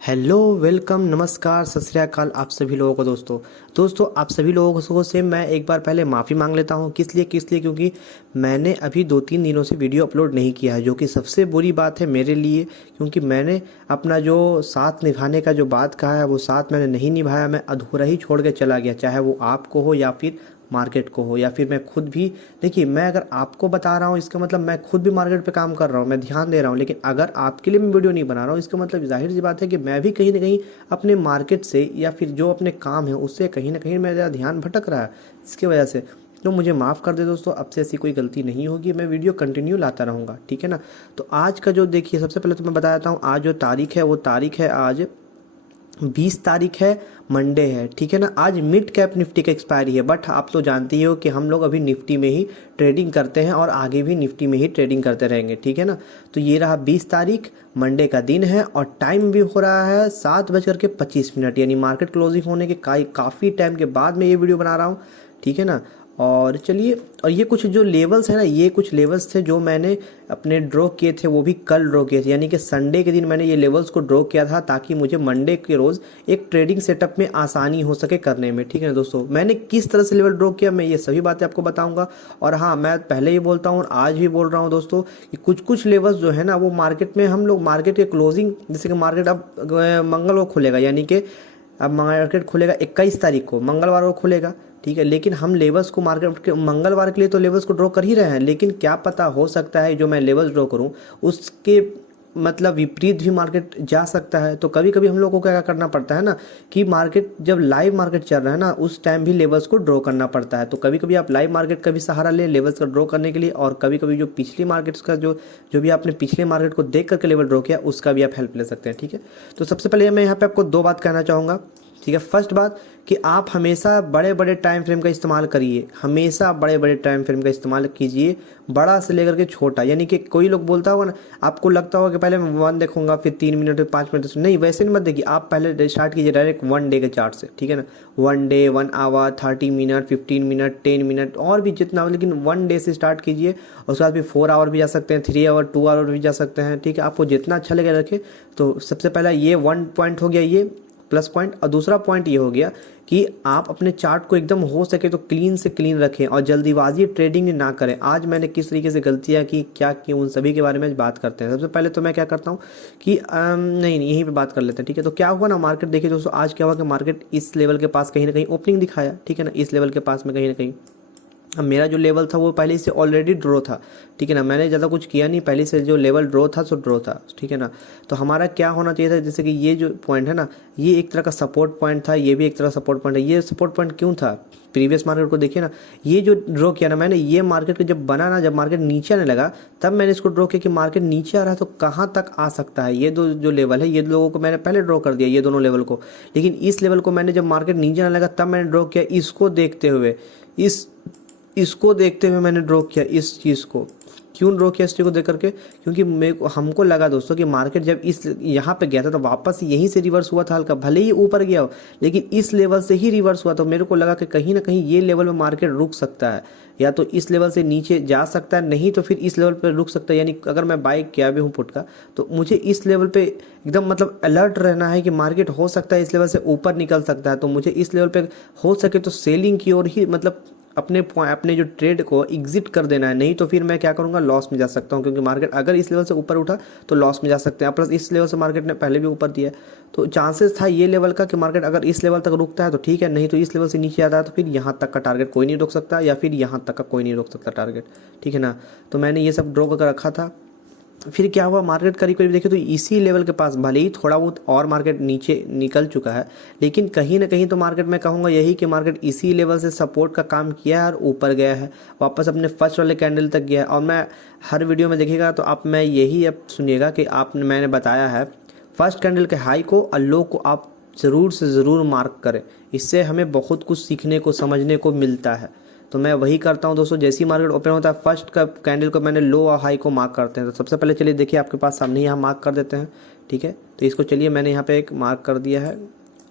Hello welcome नमस्कार सत श्री अकाल आप सभी लोगों को दोस्तों आप सभी लोगों को से मैं एक बार पहले माफ़ी मांग लेता हूं। किस लिए क्योंकि मैंने अभी 2-3 दिनों से वीडियो अपलोड नहीं किया है, जो कि सबसे बुरी बात है मेरे लिए। क्योंकि मैंने अपना जो साथ निभाने का जो बात कहा है वो साथ मैंने नहीं निभाया, मैं अधूरा ही छोड़ के चला गया, चाहे वो आपको हो या फिर मार्केट को हो या फिर मैं खुद भी। देखिए, मैं अगर आपको बता रहा हूँ इसका मतलब मैं खुद भी मार्केट पे काम कर रहा हूँ, मैं ध्यान दे रहा हूँ, लेकिन अगर आपके लिए मैं वीडियो नहीं बना रहा हूँ इसका मतलब जाहिर सी बात है कि मैं भी कहीं ना कहीं अपने मार्केट से या फिर जो अपने काम है उससे कहीं ना कहीं मेरा ध्यान भटक रहा है इसकी वजह से। तो मुझे माफ़ कर दे दोस्तों, अब से ऐसी कोई गलती नहीं होगी, मैं वीडियो कंटिन्यू लाता रहूँगा, ठीक है ना। तो आज का जो देखिए, सबसे पहले तो मैं बता देता हूँ आज जो तारीख है वो तारीख है आज 20 तारीख है, मंडे है, ठीक है ना। आज मिड कैप निफ्टी का एक्सपायरी है, बट आप तो जानते ही हो कि हम लोग अभी निफ्टी में ही ट्रेडिंग करते हैं और आगे भी निफ्टी में ही ट्रेडिंग करते रहेंगे, ठीक है ना। तो ये रहा 20 तारीख, मंडे का दिन है और टाइम भी हो रहा है 7:25, यानी मार्केट क्लोजिंग होने के काफ़ी टाइम के बाद मैं ये वीडियो बना रहा हूँ, ठीक है ना। और चलिए, और ये कुछ जो लेवल्स है ना, ये कुछ लेवल्स थे जो मैंने अपने ड्रॉ किए थे, वो भी कल ड्रॉ किए थे, यानी कि संडे के दिन मैंने ये लेवल्स को ड्रॉ किया था ताकि मुझे मंडे के रोज़ एक ट्रेडिंग सेटअप में आसानी हो सके करने में, ठीक है ना दोस्तों। मैंने किस तरह से लेवल ड्रॉ किया मैं ये सभी बातें आपको बताऊंगा। और हाँ, मैं पहले ही बोलता हूँ और आज भी बोल रहा हूँ दोस्तों कि कुछ कुछ लेवल्स जो है ना वो मार्केट में हम लोग मार्केट के क्लोजिंग, जैसे कि मार्केट अब मंगल को खुलेगा, यानी कि अब मार्केट खुलेगा 21 तारीख को, मंगलवार को खुलेगा, ठीक है। लेकिन हम लेवल्स को मार्केट के मंगलवार के लिए तो लेवल्स को ड्रॉ कर ही रहे हैं, लेकिन क्या पता हो सकता है जो मैं लेवल्स ड्रॉ करूं उसके मतलब विपरीत भी मार्केट जा सकता है। तो कभी कभी हम लोग को क्या करना पड़ता है ना कि मार्केट जब लाइव मार्केट चल रहा है ना उस टाइम भी लेवल्स को ड्रॉ करना पड़ता है। तो कभी कभी आप लाइव मार्केट का भी सहारा लें लेवल्स का ड्रॉ करने के लिए, और कभी कभी जो पिछली मार्केट्स का जो जो भी आपने पिछले मार्केट को देख करके लेवल ड्रॉ किया उसका भी आप हेल्प ले सकते हैं, ठीक है। तो सबसे पहले मैं यहाँ पे आपको 2 बात कहना चाहूँगा, ठीक है। फर्स्ट बात कि आप हमेशा बड़े बड़े टाइम फ्रेम का इस्तेमाल करिए, हमेशा बड़े बड़े टाइम फ्रेम का इस्तेमाल कीजिए, बड़ा से लेकर के छोटा। यानी कि कोई लोग बोलता होगा ना, आपको लगता होगा कि पहले मैं 1 देखूंगा फिर 3 मिनट फिर 5 मिनट, नहीं वैसे नहीं मत देखिए। आप पहले स्टार्ट कीजिए डायरेक्ट 1 डे के चार्ट से, ठीक है ना। 1 day, 1 hour, 30 minute, 15 minute, 10 minute और भी जितना हो, लेकिन 1 डे से स्टार्ट कीजिए। और उसके बाद फिर 4 आवर भी जा सकते हैं, 3 आवर, 2 आवर भी जा सकते हैं, ठीक है। आपको जितना अच्छा लगे रखें। तो सबसे पहला ये 1 पॉइंट हो गया, ये प्लस पॉइंट। और दूसरा पॉइंट ये हो गया कि आप अपने चार्ट को एकदम हो सके तो क्लीन से क्लीन रखें और जल्दीबाजी ट्रेडिंग ना करें। आज मैंने किस तरीके से गलतियां की, क्या की, उन सभी के बारे में बात करते हैं। सबसे पहले तो मैं क्या करता हूं कि नहीं यहीं पे बात कर लेते हैं, ठीक है। तो क्या हुआ ना, मार्केट देखिए दोस्तों, आज क्या हुआ कि मार्केट इस लेवल के पास कहीं ना कहीं ओपनिंग दिखाया, ठीक है ना, इस लेवल के पास में कहीं ना कहीं। अब मेरा जो लेवल था वो पहले से ऑलरेडी ड्रॉ था, ठीक है ना, मैंने ज़्यादा कुछ किया नहीं, पहले से जो लेवल ड्रॉ था सो ड्रॉ था, ठीक है ना। तो हमारा क्या होना चाहिए था, जैसे कि ये जो पॉइंट है ना, ये एक तरह का सपोर्ट पॉइंट था, ये भी एक तरह का सपोर्ट पॉइंट है। ये सपोर्ट पॉइंट क्यों था, प्रीवियस मार्केट को देखिए ना, ये जो ड्रॉ किया ना मैंने, ये मार्केट को जब बना ना, जब मार्केट नीचे आने लगा तब मैंने इसको ड्रॉ किया कि मार्केट नीचे आ रहा है तो कहाँ तक आ सकता है। ये दो जो लेवल है, ये लोगों को मैंने पहले ड्रॉ कर दिया, ये दोनों लेवल को। लेकिन इस लेवल को मैंने जब मार्केट नीचे आने लगा तब मैंने ड्रॉ किया, इसको देखते हुए, इसको देखते हुए मैंने ड्रॉ किया इस चीज़ को। क्यों ड्रॉ किया इस चीज़ को देख करके, क्योंकि हमको लगा दोस्तों कि मार्केट जब इस यहाँ पे गया था तो वापस यहीं से रिवर्स हुआ था हल्का, भले ही ऊपर गया हो लेकिन इस लेवल से ही रिवर्स हुआ। तो मेरे को लगा कि कहीं ना कहीं ये लेवल में मार्केट रुक सकता है, या तो इस लेवल से नीचे जा सकता है, नहीं तो फिर इस लेवल पर रुक सकता है। यानी अगर मैं बाई किया भी हूँ पुट का, तो मुझे इस लेवल पे एकदम मतलब अलर्ट रहना है कि मार्केट हो सकता है इस लेवल से ऊपर निकल सकता है। तो मुझे इस लेवल पे हो सके तो सेलिंग की ओर ही, मतलब अपने जो ट्रेड को एग्जिट कर देना है, नहीं तो फिर मैं क्या करूंगा, लॉस में जा सकता हूं। क्योंकि मार्केट अगर इस लेवल से ऊपर उठा तो लॉस में जा सकते हैं, प्लस इस लेवल से मार्केट ने पहले भी ऊपर दिया है, तो चांसेस था ये लेवल का कि मार्केट अगर इस लेवल तक रुकता है तो ठीक है, नहीं तो इस लेवल से नीचे आता है तो फिर यहाँ तक का टारगेट कोई नहीं रोक सकता, या फिर यहाँ तक का कोई नहीं रोक सकता टारगेट, ठीक है ना। तो मैंने ये सब ड्रॉ करके रखा था। फिर क्या हुआ, मार्केट करीब करीब देखे तो इसी लेवल के पास, भले ही थोड़ा बहुत और मार्केट नीचे निकल चुका है, लेकिन कहीं ना कहीं तो मार्केट में कहूँगा यही कि मार्केट इसी लेवल से सपोर्ट का काम किया है और ऊपर गया है, वापस अपने फर्स्ट वाले कैंडल तक गया है। और मैं हर वीडियो में देखिएगा तो आप, मैं यही अब सुनिएगा कि मैंने बताया है फर्स्ट कैंडल के हाई को और लो को आप ज़रूर से ज़रूर मार्क करें, इससे हमें बहुत कुछ सीखने को समझने को मिलता है। तो मैं वही करता हूं दोस्तों, जैसी मार्केट ओपन होता है फर्स्ट का कैंडल को मैंने लो और हाई को मार्क करते हैं। तो सबसे पहले चलिए देखिए, आपके पास सामने यहाँ मार्क कर देते हैं, ठीक है। तो इसको चलिए मैंने यहाँ पे एक मार्क कर दिया है,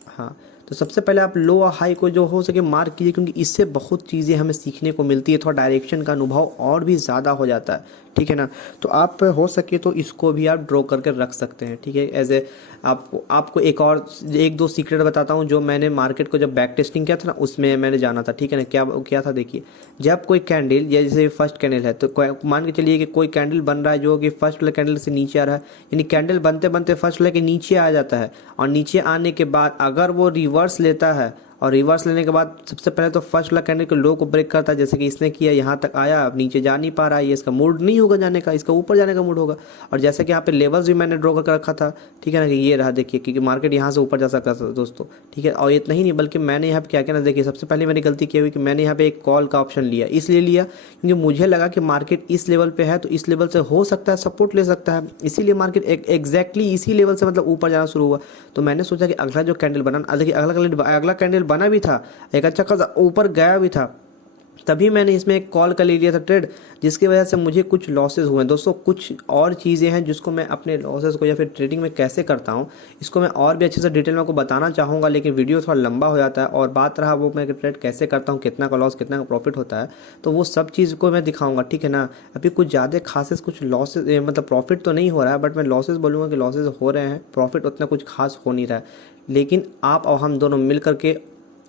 हाँ। तो सबसे पहले आप लो और हाई को जो हो सके मार्क कीजिए, क्योंकि इससे बहुत चीज़ें हमें सीखने को मिलती है, थोड़ा डायरेक्शन का अनुभव और भी ज़्यादा हो जाता है, ठीक है ना। तो आप हो सके तो इसको भी आप ड्रॉ करके रख सकते हैं, ठीक है। एज ए आपको एक दो सीक्रेट बताता हूँ जो मैंने मार्केट को जब बैक टेस्टिंग किया था ना, उसमें मैंने जाना था, ठीक है ना। क्या था देखिए, जब कोई कैंडल या जैसे फर्स्ट कैंडल है तो मान के चलिए कि कोई कैंडल बन रहा है जो कि फर्स्ट वाले कैंडल से नीचे आ रहा है, यानी कैंडल बनते बनते फर्स्ट वाले के नीचे आ जाता है, और नीचे आने के बाद अगर वो रिवर्स लेता है, और रिवर्स लेने के बाद सबसे पहले तो फर्स्ट वाला कैंडल के लो को ब्रेक करता है, जैसे कि इसने किया, यहाँ तक आया, अब नीचे जा नहीं पा रहा है, ये इसका मूड नहीं होगा जाने का, इसका ऊपर जाने का मूड होगा। और जैसे कि यहाँ पे लेवल्स भी मैंने ड्रॉ करके रखा था, ठीक है ना, कि ये रहा देखिए, क्योंकि मार्केट यहाँ से ऊपर जा सकता था दोस्तों, ठीक है। और इतना ही नहीं, बल्कि मैंने यहाँ पे क्या किया ना, देखिए सबसे पहले मैंने गलती की हुई कि मैंने यहाँ पे एक कॉल का ऑप्शन लिया, इसलिए लिया क्योंकि मुझे लगा कि मार्केट इस लेवल पे है तो इस लेवल से हो सकता है सपोर्ट ले सकता है, इसीलिए मार्केट एग्जैक्टली इसी लेवल से मतलब ऊपर जाना शुरू हुआ। तो मैंने सोचा कि अगला जो कैंडल बना, देखिए अगला कैंडल बना भी था, एक अच्छा खासा ऊपर गया भी था, तभी मैंने इसमें एक कॉल का ले लिया था ट्रेड, जिसकी वजह से मुझे कुछ लॉसेस हुए दोस्तों। कुछ और चीज़ें हैं जिसको मैं अपने लॉसेस को या फिर ट्रेडिंग में कैसे करता हूँ, इसको मैं और भी अच्छे से डिटेल में आपको बताना चाहूँगा, लेकिन वीडियो थोड़ा लंबा हो जाता है। और बात रहा वो मैं ट्रेड कैसे करता हूँ, कितना का लॉस कितना का प्रॉफिट होता है, तो वो सब चीज़ को मैं दिखाऊँगा, ठीक है ना। अभी कुछ ज़्यादा खास कुछ लॉसेज मतलब प्रॉफिट तो नहीं हो रहा है, बट मैं लॉसेज बोलूँगा कि लॉसेज हो रहे हैं, प्रॉफिट उतना कुछ खास हो नहीं रहा है, लेकिन आप और हम दोनों मिल करके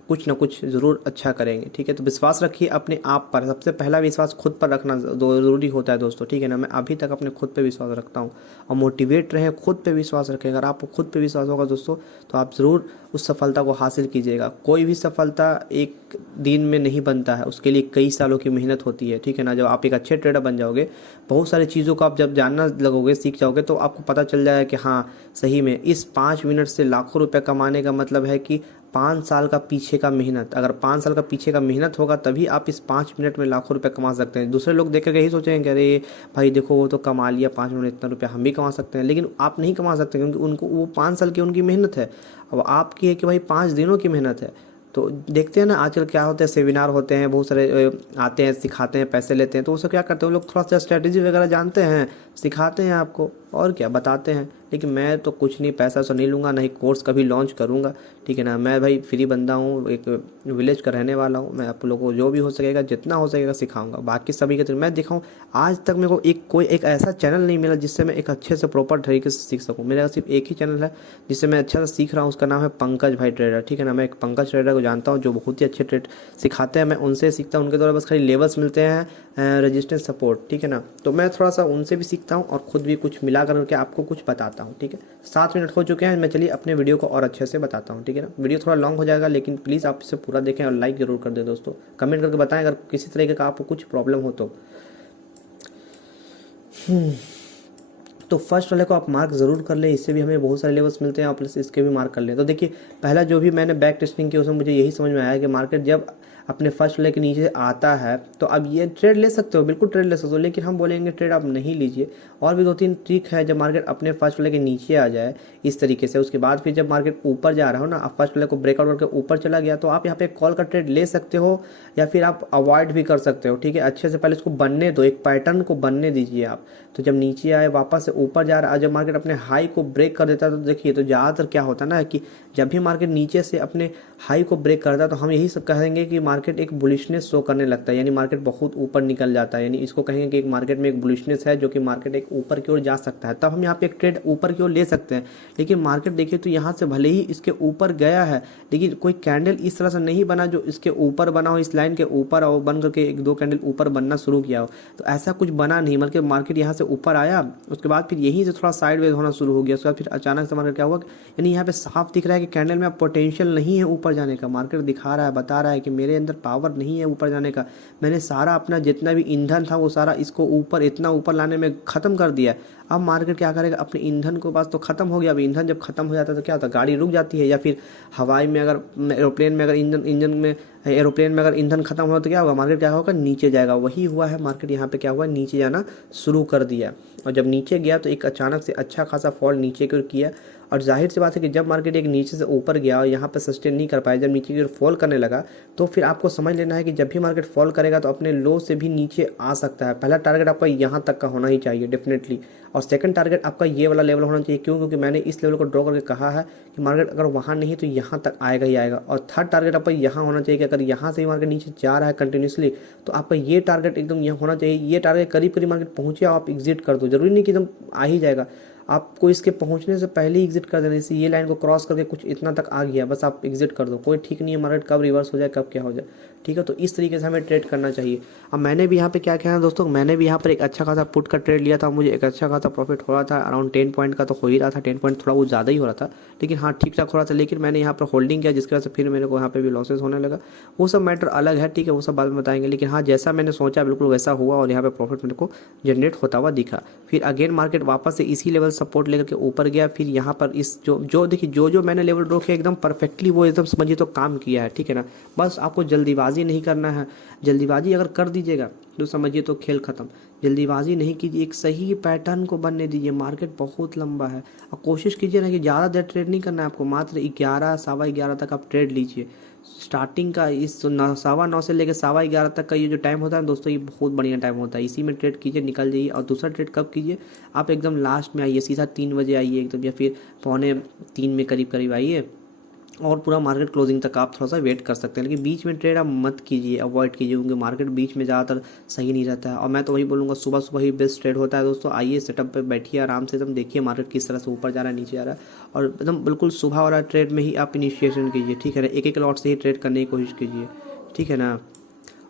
कुछ ना कुछ ज़रूर अच्छा करेंगे, ठीक है। तो विश्वास रखिए अपने आप पर, सबसे पहला विश्वास खुद पर रखना ज़रूरी होता है दोस्तों, ठीक है ना। मैं अभी तक अपने खुद पे विश्वास रखता हूँ, और मोटिवेट रहें, खुद पे विश्वास रखें। अगर आपको खुद पे विश्वास होगा दोस्तों तो आप ज़रूर उस सफलता को हासिल कीजिएगा। कोई भी सफलता एक दिन में नहीं बनता है, उसके लिए कई सालों की मेहनत होती है, ठीक है ना। जब आप एक अच्छे ट्रेडर बन जाओगे, बहुत सारी चीज़ों को आप जब जानना लगोगे, सीख जाओगे, तो आपको पता चल जाएगा कि हाँ सही में इस 5 मिनट से लाखों रुपये कमाने का मतलब है कि 5 साल का पीछे का मेहनत, अगर 5 साल का पीछे का मेहनत होगा तभी आप इस 5 मिनट में लाखों रुपए कमा सकते हैं। दूसरे लोग देख कर यही सोचेंगे कि अरे भाई देखो वो तो कमा लिया 5 मिनट में इतना रुपया, हम भी कमा सकते हैं, लेकिन आप नहीं कमा सकते, क्योंकि उनको वो 5 साल की उनकी मेहनत है। अब आपकी है कि भाई 5 दिनों की मेहनत है। तो देखते हैं ना आजकल क्या होता है, सेमिनार होते हैं, बहुत सारे आते हैं, सिखाते हैं, पैसे लेते हैं, तो वो सब क्या करते हैं, वो लोग थोड़ा सा स्ट्रेटेजी वगैरह जानते हैं, सिखाते हैं आपको, और क्या बताते हैं। लेकिन मैं तो कुछ नहीं, पैसा तो नहीं लूँगा, नहीं कोर्स कभी लॉन्च करूँगा, ठीक है ना। मैं भाई फ्री बंदा हूँ, एक विलेज का रहने वाला हूँ, मैं आप लोगों को जो भी हो सकेगा जितना हो सकेगा सिखाऊंगा। बाकी सभी के मैं दिखाऊँ, आज तक मेरे को कोई एक ऐसा चैनल नहीं मिला जिससे मैं एक अच्छे से प्रॉपर तरीके से सीख सकूँ। मेरा सिर्फ एक ही चैनल है जिससे मैं अच्छा से सीख रहा हूँ, उसका नाम है पंकज भाई ट्रेडर, ठीक है ना। मैं एक पंकज ट्रेडर को जानता हूँ जो बहुत ही अच्छे ट्रेड सिखाते हैं, मैं उनसे सीखता हूँ, उनके द्वारा बस खाली लेवल्स मिलते हैं, रेजिस्टेंस सपोर्ट, ठीक है ना। तो मैं थोड़ा सा उनसे भी सीखता हूँ और खुद भी कुछ मिला करके आपको कुछ बताता हूँ, ठीक है। 7 मिनट हो चुके हैं, मैं चलिए अपने वीडियो को और अच्छे से बताता हूँ, ठीक है ना। वीडियो थोड़ा लॉन्ग हो जाएगा, लेकिन प्लीज़ आप इसे पूरा देखें और लाइक जरूर कर दें दोस्तों। कमेंट करके बताएं अगर किसी तरीके का आपको कुछ प्रॉब्लम हो तो फर्स्ट वाले को आप मार्क ज़रूर कर लें, इससे भी हमें बहुत सारे लेवल्स मिलते हैं, आप प्लस इसके भी मार्क कर लें। तो देखिए पहला जो भी मैंने बैक टेस्टिंग की उसमें मुझे यही समझ में आया कि मार्केट जब अपने फर्स्ट वाले के नीचे आता है तो अब ये ट्रेड ले सकते हो, बिल्कुल ट्रेड ले सकते हो, लेकिन हम बोलेंगे ट्रेड आप नहीं लीजिए। और भी 2-3 ट्रिक है, जब मार्केट अपने फर्स्ट वाले के नीचे आ जाए इस तरीके से, उसके बाद फिर जब मार्केट ऊपर जा रहा हो ना, आप फर्स्ट वाले को ब्रेकआउट करके ऊपर चला गया तो आप यहाँ पे कॉल का ट्रेड ले सकते हो, या फिर आप अवॉइड भी कर सकते हो, ठीक है। अच्छे से पहले इसको बनने दो, एक पैटर्न को बनने दीजिए आप। तो जब नीचे आए वापस से ऊपर जा रहा है, जब मार्केट अपने हाई को ब्रेक कर देता है तो देखिए, तो ज़्यादातर क्या होता है ना कि जब भी मार्केट नीचे से अपने हाई को ब्रेक करता है तो हम यही सब कहेंगे कि मार्केट एक बुलिशनेस शो करने लगता है, यानी मार्केट बहुत ऊपर निकल जाता है, यानी इसको कहेंगे कि एक मार्केट में एक बुलिशनेस है, जो कि मार्केट एक ऊपर की ओर जा सकता है, तब हम यहाँ पे एक ट्रेड ऊपर की ओर ले सकते हैं। लेकिन मार्केट देखिए तो यहाँ से भले ही इसके ऊपर गया है, लेकिन कोई कैंडल इस तरह से नहीं बना जो इसके ऊपर बना हो, इस लाइन के ऊपर आओ, बन करके 1-2 कैंडल ऊपर बनना शुरू किया हो, तो ऐसा कुछ बना नहीं। बल्कि मार्केट यहाँ से ऊपर आया, उसके बाद फिर यहीं से थोड़ा साइडवेज होना शुरू हो गया, उसके बाद फिर अचानक से मार्केट क्या हुआ, यानी यहाँ पे साफ दिख रहा है कि कैंडल में पोटेंशियल नहीं है ऊपर जाने का। मार्केट दिखा रहा है, बता रहा है कि मेरे अंदर पावर नहीं है ऊपर जाने का, मैंने सारा अपना जितना भी ईंधन था वो सारा इसको ऊपर इतना ऊपर लाने में खत्म कर दिया। अब मार्केट क्या करेगा, अपने ईंधन को पास तो खत्म हो गया। अब ईंधन जब खत्म हो जाता है तो क्या होता है, गाड़ी रुक जाती है, या फिर हवाई में अगर एरोप्लेन में अगर इंजन में एरोप्लेन में अगर ईंधन खत्म हुआ तो क्या होगा, मार्केट क्या होगा, नीचे जाएगा। वही हुआ है, मार्केट यहाँ पे क्या हुआ, नीचे जाना शुरू कर दिया। और जब नीचे गया तो एक अचानक से अच्छा खासा फॉल नीचे की ओर किया। और जाहिर सी बात है कि जब मार्केट एक नीचे से ऊपर गया और यहाँ पे सस्टेन नहीं कर पाया, जब नीचे की ओर फॉल करने लगा, तो फिर आपको समझ लेना है कि जब भी मार्केट फॉल करेगा तो अपने लो से भी नीचे आ सकता है। पहला टारगेट आपका यहाँ तक का होना ही चाहिए डेफिनेटली, और सेकंड टारगेट आपका ये वाला लेवल होना चाहिए। क्यों? क्योंकि मैंने इस लेवल को ड्रॉ करके कहा है कि मार्केट अगर वहाँ नहीं तो यहाँ तक आएगा ही आएगा। और थर्ड टारगेट आपका यहाँ होना चाहिए कि अगर यहाँ से ही मार्केट नीचे जा रहा है कंटिन्यूसली, तो आपका ये टारगेट एकदम यहाँ होना चाहिए। ये टारगेट करीब करीब मार्केट पहुँचे, आप एग्जिट कर दो। जरूरी नहीं कि एकदम आ ही जाएगा, आपको इसके पहुंचने से पहले ही एग्जिट कर देना। जैसे ये लाइन को क्रॉस करके कुछ इतना तक आ गया, बस आप एग्जिट कर दो। कोई ठीक नहीं है मार्केट कब रिवर्स हो जाए, कब क्या हो जाए, ठीक है। तो इस तरीके से हमें ट्रेड करना चाहिए। अब मैंने भी यहाँ पे क्या किया है दोस्तों, मैंने भी यहाँ पर एक अच्छा खासा पुट का ट्रेड लिया था। मुझे एक अच्छा खासा प्रॉफिट हो रहा था, अराउंड 10 पॉइंट का तो हो ही रहा था। 10 पॉइंट थोड़ा बहुत ज़्यादा ही हो रहा था, लेकिन हाँ ठीक ठाक हो रहा था। लेकिन मैंने यहाँ पर होल्डिंग किया, जिसकी वजह से फिर मेरे को यहाँ पे भी लॉसेस होने लगा। वो सब मैटर अलग है, ठीक है, वो सब बाद में बताएंगे। लेकिन हाँ, जैसा मैंने सोचा बिल्कुल वैसा हुआ और यहाँ पे प्रॉफिट मेरे को जनरेट होता हुआ दिखा। फिर अगेन मार्केट वापस से इसी लेवल सपोर्ट लेकर के ऊपर गया। फिर यहाँ पर इस जो देखिए जो मैंने लेवल ड्रॉ किया एकदम परफेक्टली वो एकदम समझिए तो काम किया है, ठीक है ना। बस आपको जल्दीबाजी नहीं करना है। जल्दीबाजी अगर कर दीजिएगा तो समझिए तो खेल खत्म। जल्दीबाजी नहीं कीजिए, एक सही पैटर्न को बनने दीजिए। मार्केट बहुत लंबा है और कोशिश कीजिए ना कि ज़्यादा देर ट्रेड नहीं करना है आपको। मात्र 11 सवा 11 तक आप ट्रेड लीजिए। स्टार्टिंग का इस 9:15 से लेकर 11:15 तक का ये जो टाइम होता है दोस्तों, ये बहुत बढ़िया टाइम होता है। इसी में ट्रेड कीजिए, निकल जाइए। और दूसरा ट्रेड कब कीजिए, आप एकदम लास्ट में आइए, सीधा 3 बजे आइए एकदम, या फिर 2:45 में करीब करीब आइए और पूरा मार्केट क्लोजिंग तक आप थोड़ा सा वेट कर सकते हैं। लेकिन बीच में ट्रेड आप मत कीजिए, अवॉइड कीजिए, क्योंकि मार्केट बीच में ज़्यादातर सही नहीं रहता है। और मैं तो वही बोलूँगा, सुबह सुबह ही बेस्ट ट्रेड होता है दोस्तों। आइए सेटअप पे बैठिए आराम से, एकदम देखिए मार्केट किस तरह से ऊपर जा रहा है, नीचे जा रहा है, और एकदम बिल्कुल सुबह वाला ट्रेड में ही आप इनिशिएशन कीजिए, ठीक है ना। एक एक लॉट से ही ट्रेड करने की कोशिश कीजिए, ठीक है ना।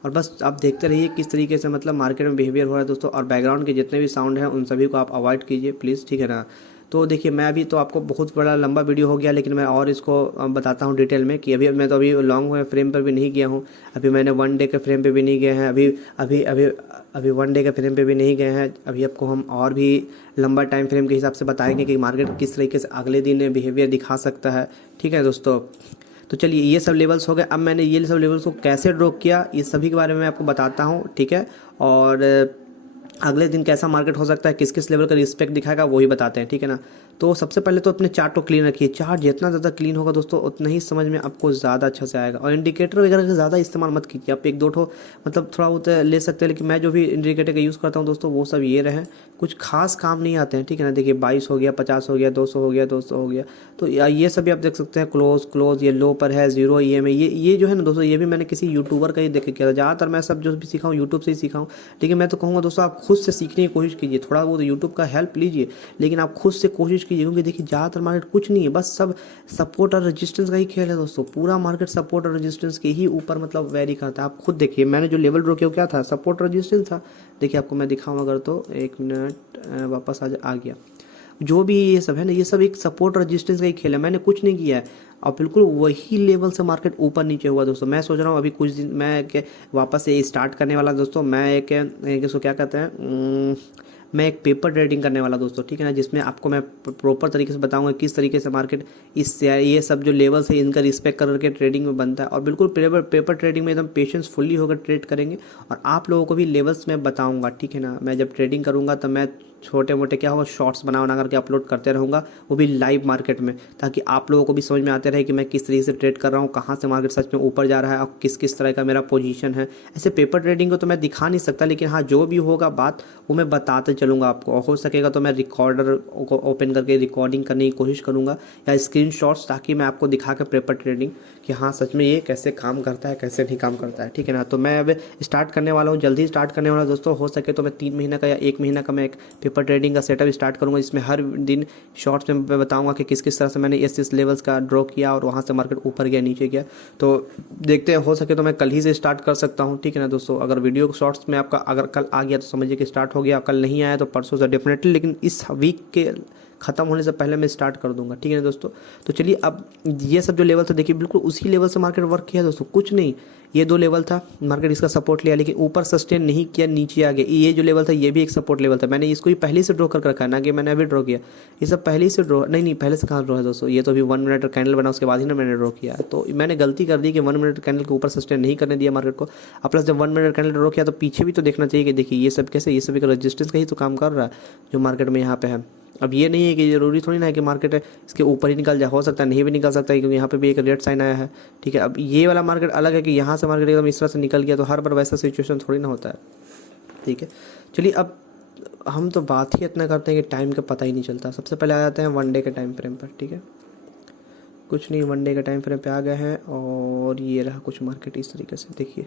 और बस आप देखते रहिए किस तरीके से मतलब मार्केट में बिहेवियर हो रहा है दोस्तों। और बैकग्राउंड के जितने भी साउंड हैं उन सभी को आप अवॉइड कीजिए प्लीज़, ठीक है ना। तो देखिए, मैं अभी तो आपको बहुत बड़ा लंबा वीडियो हो गया, लेकिन मैं और इसको बताता हूँ डिटेल में कि अभी मैं तो अभी लॉन्ग फ्रेम पर भी नहीं गया हूँ। अभी मैंने 1 डे के फ्रेम पे भी नहीं गए हैं। अभी अभी अभी अभी 1 डे के फ्रेम पे भी नहीं गए हैं। अभी आपको हम और भी लंबा टाइम फ्रेम के हिसाब से बताएंगे कि मार्केट किस तरीके से अगले दिन बिहेवियर दिखा सकता है, ठीक है दोस्तों। तो चलिए, ये सब लेवल्स हो गए। अब मैंने ये सब लेवल्स को कैसे ड्रॉ किया, इस सभी के बारे में मैं आपको बताता हूँ, ठीक है। और अगले दिन कैसा मार्केट हो सकता है, किस किस लेवल का रिस्पेक्ट दिखाएगा, वही बताते हैं, ठीक है ना। तो सबसे पहले तो अपने चार्ट को क्लीन रखिए। चार्ट जितना ज़्यादा क्लीन होगा दोस्तों, उतना ही समझ में आपको ज़्यादा अच्छा से आएगा। और इंडिकेटर वगैरह का ज़्यादा इस्तेमाल मत कीजिए। आप एक दो ठो मतलब थोड़ा बहुत ले सकते हैं, लेकिन मैं जो भी इंडिकेटर का यूज़ करता हूँ दोस्तों, वो सब ये रहे, कुछ खास काम नहीं आते हैं, ठीक है ना। देखिए 22 हो गया, 50 हो गया, 200 हो गया, 200 हो गया, तो ये सभी आप देख सकते हैं। क्लोज ये लो पर है, 0 EMA, ये जो है ना दोस्तों, ये भी मैंने किसी यूट्यूबर का ही देख के किया था। ज़्यादातर मैं सब जो भी सीखा हूँ यूट्यूब से ही सीखा हूँ। लेकिन मैं तो कहूँगा दोस्तों, आप खुद से सीखने की कोशिश कीजिए। थोड़ा बहुत यूट्यूब का हेल्प लीजिए, लेकिन आप खुद से कोशिश कीजिए। क्योंकि देखिए ज़्यादातर मार्केट कुछ नहीं है, बस सब सपोर्ट और रेजिस्टेंस का ही खेल है दोस्तों। पूरा मार्केट सपोर्ट और रेजिस्टेंस के ही ऊपर मतलब वेरी करता है। आप खुद देखिए, मैंने जो लेवल ड्रॉ किया क्या था, सपोर्ट रेजिस्टेंस था। देखिए आपको मैं दिखाऊँ अगर, तो 1 मिनट वापस आ गया। जो भी ये सब है ना, ये सब एक सपोर्ट और रेजिस्टेंस का ही खेल है, मैंने कुछ नहीं किया है। और बिल्कुल वही लेवल से मार्केट ऊपर नीचे हुआ दोस्तों। मैं सोच रहा हूँ अभी कुछ दिन मैं वापस से स्टार्ट करने वाला दोस्तों। मैं एक इसको क्या कहते हैं, मैं एक पेपर ट्रेडिंग करने वाला दोस्तों, ठीक है ना, जिसमें आपको मैं प्रॉपर तरीके से बताऊंगा किस तरीके से मार्केट इस ये सब जो लेवल्स है इनका रिस्पेक्ट करके ट्रेडिंग में बनता है। और बिल्कुल पेपर ट्रेडिंग में एकदम पेशेंस फुल्ली होकर ट्रेड करेंगे। और आप लोगों को भी लेवल्स में बताऊंगा, ठीक है ना। मैं जब ट्रेडिंग करूंगा तो मैं छोटे मोटे क्या होगा, शॉर्ट्स बना करके अपलोड करते रहूँगा, वो भी लाइव मार्केट में, ताकि आप लोगों को भी समझ में आते रहे कि मैं किस तरीके से ट्रेड कर रहा हूँ, कहाँ से मार्केट सच में ऊपर जा रहा है और किस किस तरह का मेरा पोजीशन है। ऐसे पेपर ट्रेडिंग को तो मैं दिखा नहीं सकता, लेकिन हाँ जो भी होगा बात वो मैं बताते चलूँगा आपको। और हो सकेगा तो मैं रिकॉर्डर को ओपन करके रिकॉर्डिंग करने की कोशिश करूँगा, या स्क्रीन शॉट्स, ताकि मैं आपको दिखा के पेपर ट्रेडिंग कि हाँ सच में ये कैसे काम करता है, कैसे नहीं काम करता है, ठीक है ना। तो मैं अब स्टार्ट करने वाला हूँ, जल्दी स्टार्ट करने वाला हूँ दोस्तों। हो सके तो मैं 3 महीने का या 1 महीना का मैं एक पेपर ट्रेडिंग का सेटअप स्टार्ट करूंगा, जिसमें हर दिन शॉर्ट्स में मैं बताऊंगा कि किस किस तरह से मैंने इस लेवल्स का ड्रॉ किया और वहां से मार्केट ऊपर गया नीचे गया। तो देखते हैं, हो सके तो मैं कल ही से स्टार्ट कर सकता हूं, ठीक है ना दोस्तों। अगर वीडियो शॉर्ट्स में आपका अगर कल आ गया तो समझिए कि स्टार्ट हो गया, कल नहीं आया तो परसों से डेफिनेटली। लेकिन इस वीक के ख़त्म होने से पहले मैं स्टार्ट कर दूंगा, ठीक है ना दोस्तों। तो चलिए अब ये सब जो लेवल था देखिए बिल्कुल उसी लेवल से मार्केट वर्क किया दोस्तों, कुछ नहीं। ये 2 लेवल था, मार्केट इसका सपोर्ट लिया लेकिन ऊपर सस्टेन नहीं किया, नीचे आ गया। ये जो लेवल था ये भी एक सपोर्ट लेवल था, मैंने इसको ही पहले से ड्रॉ कर रखा है, ना कि मैंने अभी ड्रॉ किया। ये सब पहले से ड्रॉ नहीं पहले से कहाँ ड्रॉ है दोस्तों, ये तो अभी 1 मिनट कैंडल बना उसके बाद ही ना मैंने ड्रॉ किया। तो मैंने गलती कर दी कि 1 मिनट कैंडल के ऊपर सस्टेन नहीं करने दिया मार्केट को। अब प्लस जब 1 मिनट कैंडल ड्रॉ किया तो पीछे भी तो देखना चाहिए कि देखिए ये सब कैसे, ये सब एक रजिस्टेंस का ही तो काम कर रहा है जो मार्केट में यहाँ पे है। अब ये नहीं है कि ज़रूरी थोड़ी ना है कि मार्केट इसके ऊपर ही निकल जाए, हो सकता है नहीं भी निकल सकता है क्योंकि यहाँ पे भी एक रेड साइन आया है, ठीक है। अब ये वाला मार्केट अलग है कि यहाँ से मार्केट एकदम इस तरह से निकल गया, तो हर बार वैसा सिचुएशन थोड़ी ना होता है, ठीक है। चलिए अब हम तो बात ही इतना करते हैं कि टाइम का पता ही नहीं चलता। सबसे पहले आ जाते हैं 1 डे के टाइम फ्रेम पर, ठीक है। कुछ नहीं, 1 डे के टाइम फ्रेम पे आ गए हैं और ये रहा कुछ मार्केट इस तरीके से। देखिए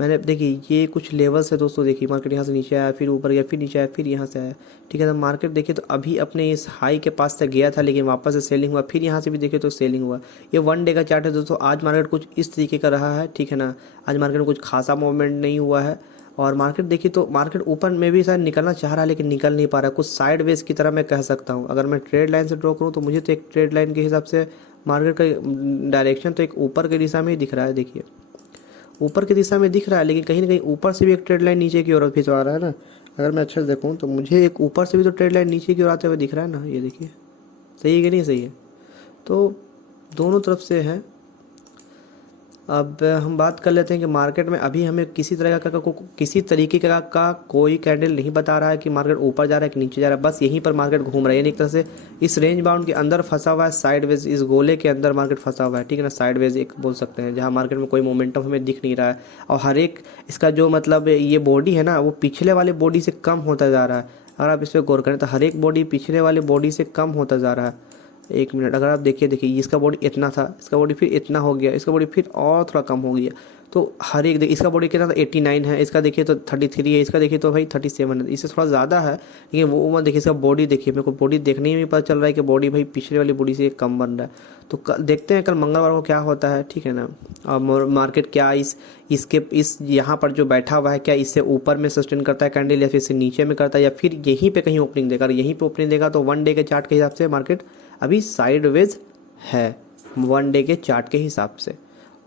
मैंने देखिए ये कुछ लेवल्स है दोस्तों, देखिए मार्केट यहाँ से नीचे आया, फिर ऊपर गया, फिर नीचे आया, फिर यहाँ से आया, ठीक है। तो मार्केट देखिए तो अभी अपने इस हाई के पास से गया था लेकिन वापस से सेलिंग हुआ, फिर यहाँ से भी देखिए तो सेलिंग हुआ। ये 1 डे का चार्ट है दोस्तों। आज मार्केट कुछ इस तरीके का रहा है, ठीक है ना। आज मार्केट में कुछ खासा मूवमेंट नहीं हुआ है और मार्केट देखिए तो मार्केट ऊपर में भी शायद निकलना चाह रहा है लेकिन निकल नहीं पा रहा, कुछ साइड वेज की तरह मैं कह सकता हूँ। अगर मैं ट्रेड लाइन से ड्रॉ करूँ तो मुझे तो एक ट्रेड लाइन के हिसाब से मार्केट का डायरेक्शन तो एक ऊपर की दिशा में ही दिख रहा है। देखिए ऊपर की दिशा में दिख रहा है लेकिन कहीं ना कहीं ऊपर से भी एक ट्रेड लाइन नीचे की ओर खिंचवा रहा है ना। अगर मैं अच्छे से देखूँ तो मुझे एक ऊपर से भी तो ट्रेड लाइन नीचे की ओर आते हुए दिख रहा है ना, ये देखिए सही है कि नहीं सही है। तो दोनों तरफ से है। अब हम बात कर लेते हैं कि मार्केट में अभी हमें किसी तरह किसी तरीके का कोई कैंडल नहीं बता रहा है कि मार्केट ऊपर जा रहा है कि नीचे जा रहा है, बस यहीं पर मार्केट घूम रहा है। यानी एक तरह से इस रेंज बाउंड के अंदर फंसा हुआ है, साइडवेज इस गोले के अंदर मार्केट फंसा हुआ है, ठीक है ना। साइडवेज एक बोल सकते हैं जहाँ मार्केट में कोई मोमेंटम हमें दिख नहीं रहा है और हर एक इसका जो मतलब ये बॉडी है ना वो पिछले वाले बॉडी से कम होता जा रहा है। अगर आप इस पर गौर करें तो हर एक बॉडी पिछले वाले बॉडी से कम होता जा रहा है। 1 मिनट अगर आप देखिए इसका बॉडी इतना था, इसका बॉडी फिर इतना हो गया, इसका बॉडी फिर और थोड़ा कम हो गया। तो हर एक इसका बॉडी कितना था 89 है, इसका देखिए तो 33 है, इसका देखिए तो भाई 37 है, इससे थोड़ा ज़्यादा है लेकिन वो देखिए इसका बॉडी देखिए, मेरे को बॉडी देखने में पता चल रहा है कि बॉडी भाई पिछले वाली बॉडी से कम बन रहा है। तो देखते हैं कल मंगलवार को क्या होता है, ठीक है ना। और मार्केट क्या इस यहाँ पर जो बैठा हुआ है क्या इससे ऊपर में सस्टेन करता है कैंडल या फिर इससे नीचे में करता है या फिर यहीं पे कहीं ओपनिंग देगा। यहीं पे ओपनिंग देगा तो 1 डे के चार्ट के हिसाब से मार्केट अभी साइडवेज है 1 डे के चार्ट के हिसाब से।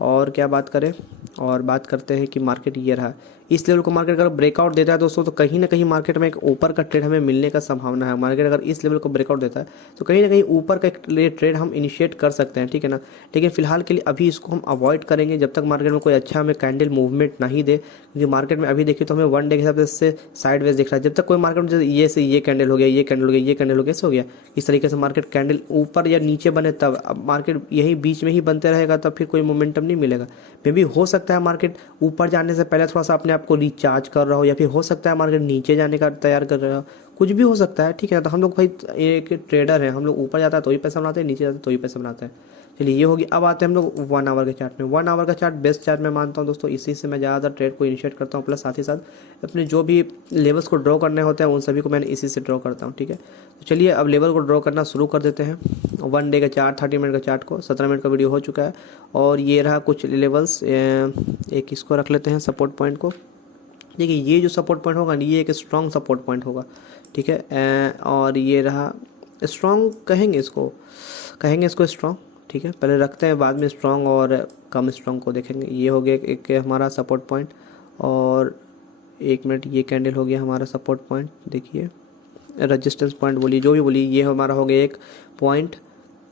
और क्या बात करें, और बात करते हैं कि मार्केट ये रहा, इस लेवल को मार्केट अगर ब्रेकआउट देता है दोस्तों तो कहीं ना कहीं मार्केट में एक ऊपर का ट्रेड हमें मिलने का संभावना है। मार्केट अगर इस लेवल को ब्रेकआउट देता है तो कहीं ना कहीं ऊपर का एक ट्रेड हम इनिशिएट कर सकते हैं, ठीक है ना। लेकिन फिलहाल के लिए अभी इसको हम अवॉइड करेंगे जब तक मार्केट में कोई अच्छा हमें कैंडल मूवमेंट नहीं दे, क्योंकि मार्केट में अभी देखिए तो हमें 1 डे के हिसाब से साइडवेज दिख रहा है। जब तक कोई मार्केट में ये से ये कैंडल हो गया, ये कैंडल हो गया, ये कैंडल हो गया, ऐसे हो गया, इस तरीके से मार्केट कैंडल ऊपर या नीचे बने तब, अब मार्केट यही बीच में ही बनते रहेगा तब फिर कोई मोमेंटम नहीं मिलेगा। मे भी हो सकता है मार्केट ऊपर जाने से पहले थोड़ा सा अपने आप को रिचार्ज कर रहा हो या फिर हो सकता है मार्केट नीचे जाने का तैयार कर रहा हो, कुछ भी हो सकता है, ठीक है ना। तो हम लोग भाई एक ट्रेडर हैं, हम लोग ऊपर जाता है तो ही पैसा बनाते हैं, नीचे जाता है तो ही पैसा बनाते हैं। चलिए ये होगी। अब आते हैं हम लोग 1 आवर के चार्ट में। 1 आवर का चार्ट बेस्ट चार्ट मैं मानता हूँ दोस्तों, इसी से मैं ज़्यादातर ट्रेड को इनिशिएट करता हूँ, प्लस साथ ही साथ अपने जो भी लेवल्स को ड्रॉ करने होते हैं उन सभी को मैंने इसी से ड्रॉ करता हूँ, ठीक है। तो चलिए अब लेवल को ड्रॉ करना शुरू कर देते हैं। 1 डे का चार्ट 30 मिनट का चार्ट को 17 मिनट का वीडियो हो चुका है और ये रहा कुछ लेवल्स। एक इसको रख लेते हैं सपोर्ट पॉइंट को। देखिए ये जो सपोर्ट पॉइंट होगा ये एक स्ट्रॉन्ग सपोर्ट पॉइंट होगा, ठीक है। और ये रहा स्ट्रॉन्ग, कहेंगे इसको स्ट्रॉन्ग, ठीक है। पहले रखते हैं बाद में स्ट्रॉन्ग और कम स्ट्रॉन्ग को देखेंगे। ये हो गया एक हमारा सपोर्ट पॉइंट और 1 मिनट ये कैंडल हो गया हमारा सपोर्ट पॉइंट, देखिए रेजिस्टेंस पॉइंट बोलिए जो भी बोलिए, ये हमारा हो गया एक पॉइंट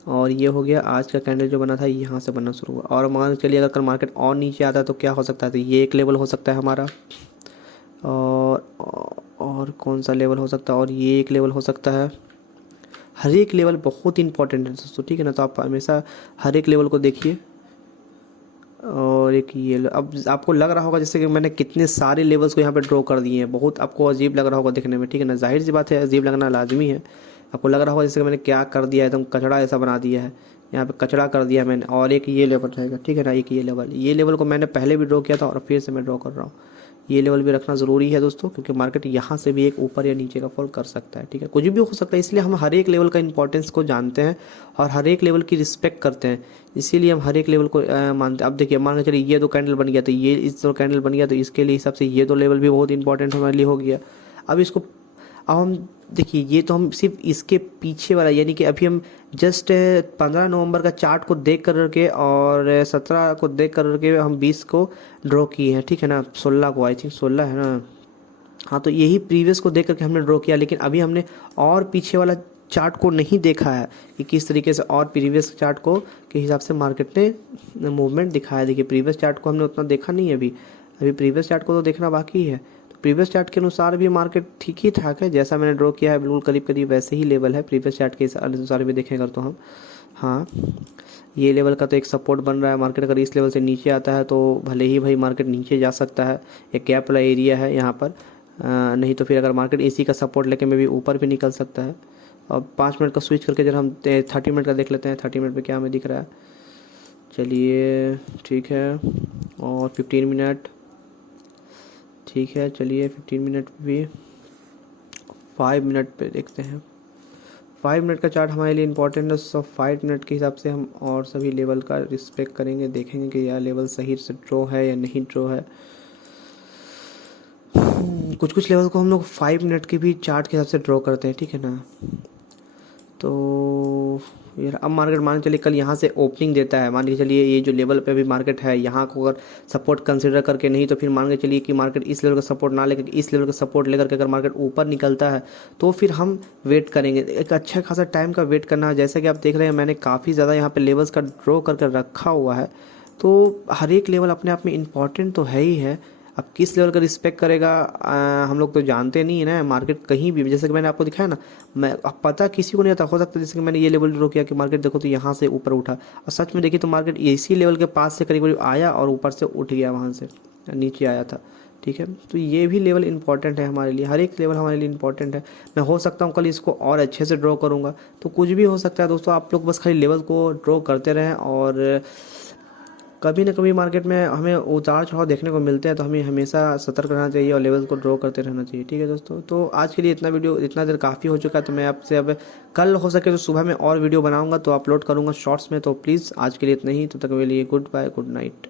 और ये हो गया आज का कैंडल जो बना था यहाँ से बनना शुरू हुआ। और मान चलिए अगर कल मार्केट और नीचे आता है तो क्या हो सकता है, तो ये एक लेवल हो सकता है हमारा और कौन सा लेवल हो सकता है, और ये एक लेवल हो सकता है। हर एक लेवल बहुत इंपॉर्टेंट है दोस्तों, ठीक है ना। तो आप हमेशा हर एक लेवल को देखिए। और एक ये अब आपको लग रहा होगा जैसे कि मैंने कितने सारे लेवल्स को यहाँ पे ड्रॉ कर दिए हैं, बहुत आपको अजीब लग रहा होगा देखने में, ठीक है ना। जाहिर सी बात है अजीब लगना लाजमी है। आपको लग रहा होगा जैसे कि मैंने क्या कर दिया है, एकदम कचड़ा ऐसा बना दिया है, यहाँ पे कचड़ा कर दिया मैंने। और एक ये लेवल रहेगा, ठीक है ना। एक ये लेवल को मैंने पहले भी ड्रॉ किया था और फिर से मैं ड्रॉ कर रहा हूँ। ये लेवल भी रखना ज़रूरी है दोस्तों, क्योंकि मार्केट यहाँ से भी एक ऊपर या नीचे का फॉल कर सकता है, ठीक है। कुछ भी हो सकता है, इसलिए हम हर एक लेवल का इंपॉर्टेंस को जानते हैं और हर एक लेवल की रिस्पेक्ट करते हैं, इसीलिए हम हर एक लेवल को मानते हैं। अब देखिए मान के चलिए ये 2 कैंडल बन गया तो ये इस 2 कैंडल बन गया तो इसके लिए हिसाब से ये 2 लेवल भी बहुत इंपॉर्टेंट हमारे लिए हो गया। अब इसको अब हम देखिए, ये तो हम सिर्फ इसके पीछे वाला, यानी कि अभी हम जस्ट 15 नवंबर का चार्ट को देख कर के और 17 को देख कर के हम 20 को ड्रॉ किए हैं, ठीक है ना, 16 को, आई थिंक 16 है ना। हाँ, तो यही प्रीवियस को देख करके हमने ड्रॉ किया, लेकिन अभी हमने और पीछे वाला चार्ट को नहीं देखा है कि किस तरीके से और प्रीवियस चार्ट को के हिसाब से मार्केट ने मूवमेंट दिखाया। देखिए, प्रीवियस चार्ट को हमने उतना देखा नहीं है अभी, अभी प्रीवियस चार्ट को तो देखना बाकी है। तो प्रीवियस चार्ट के अनुसार भी मार्केट ठीक ही ठाक है, जैसा मैंने ड्रॉ किया है बिल्कुल करीब करीब वैसे ही लेवल है प्रीवियस चार्ट के अनुसार भी देखें अगर तो हम। हाँ, ये लेवल का तो एक सपोर्ट बन रहा है। मार्केट अगर इस लेवल से नीचे आता है तो भले ही भाई मार्केट नीचे जा सकता है, एक गैप वाला एरिया है यहाँ पर। नहीं तो फिर अगर मार्केट इसी का सपोर्ट लेके में भी ऊपर भी निकल सकता है। अब 5 मिनट का स्विच करके जब हम 30 मिनट का देख लेते हैं, 30 मिनट पे क्या हमें दिख रहा है। चलिए ठीक है, और 15 मिनट, ठीक है चलिए 15 मिनट भी, 5 मिनट पे देखते हैं। 5 मिनट का चार्ट हमारे लिए इंपॉर्टेंट है, सो 5 मिनट के हिसाब से हम और सभी लेवल का रिस्पेक्ट करेंगे, देखेंगे कि यह लेवल सही से ड्रॉ है या नहीं ड्रॉ है। कुछ कुछ लेवल को हम लोग 5 मिनट के भी चार्ट के हिसाब से ड्रॉ करते हैं, ठीक है ना। तो यार अब मार्केट मान के चलिए कल यहाँ से ओपनिंग देता है, मान के चलिए ये जो लेवल पे अभी मार्केट है यहाँ को अगर सपोर्ट कंसिडर करके, नहीं तो फिर मान के चलिए कि मार्केट इस लेवल का सपोर्ट ना लेकर इस लेवल का सपोर्ट लेकर के अगर मार्केट ऊपर निकलता है तो फिर हम वेट करेंगे, एक अच्छा खासा टाइम का वेट करना है। जैसा कि आप देख रहे हैं मैंने काफ़ी ज़्यादा यहाँ पे लेवल्स का ड्रॉ करके रखा हुआ है, तो हर एक लेवल अपने आप में इम्पॉर्टेंट तो है ही है। अब किस लेवल का रिस्पेक्ट करेगा हम लोग तो जानते नहीं है ना। मार्केट कहीं भी, जैसे कि मैंने आपको दिखाया ना, मैं अब पता किसी को नहीं आता, हो सकता है जैसे कि मैंने ये लेवल ड्रॉ किया कि मार्केट देखो तो यहाँ से ऊपर उठा, और सच में देखिए तो मार्केट इसी लेवल के पास से करीब करीब आया और ऊपर से उठ गया, वहाँ से नीचे आया था, ठीक है। तो ये भी लेवल इंपॉर्टेंट है हमारे लिए, हर एक लेवल हमारे लिए इंपॉर्टेंट है। मैं हो सकता हूँ कल इसको और अच्छे से ड्रॉ करूँगा, तो कुछ भी हो सकता है दोस्तों। आप लोग बस खाली लेवल को ड्रॉ करते रहें, और कभी ना कभी मार्केट में हमें उतार चढ़ाव देखने को मिलते हैं, तो हमें हमेशा सतर्क रहना चाहिए और लेवल को ड्रॉ करते रहना चाहिए, ठीक है दोस्तों। तो आज के लिए इतना वीडियो, इतना देर काफ़ी हो चुका है, तो मैं आपसे अब कल हो सके तो सुबह में और वीडियो बनाऊंगा तो अपलोड करूंगा शॉर्ट्स में। तो प्लीज़ आज के लिए इतना ही, तब तक मेरे लिए गुड बाय, गुड नाइट।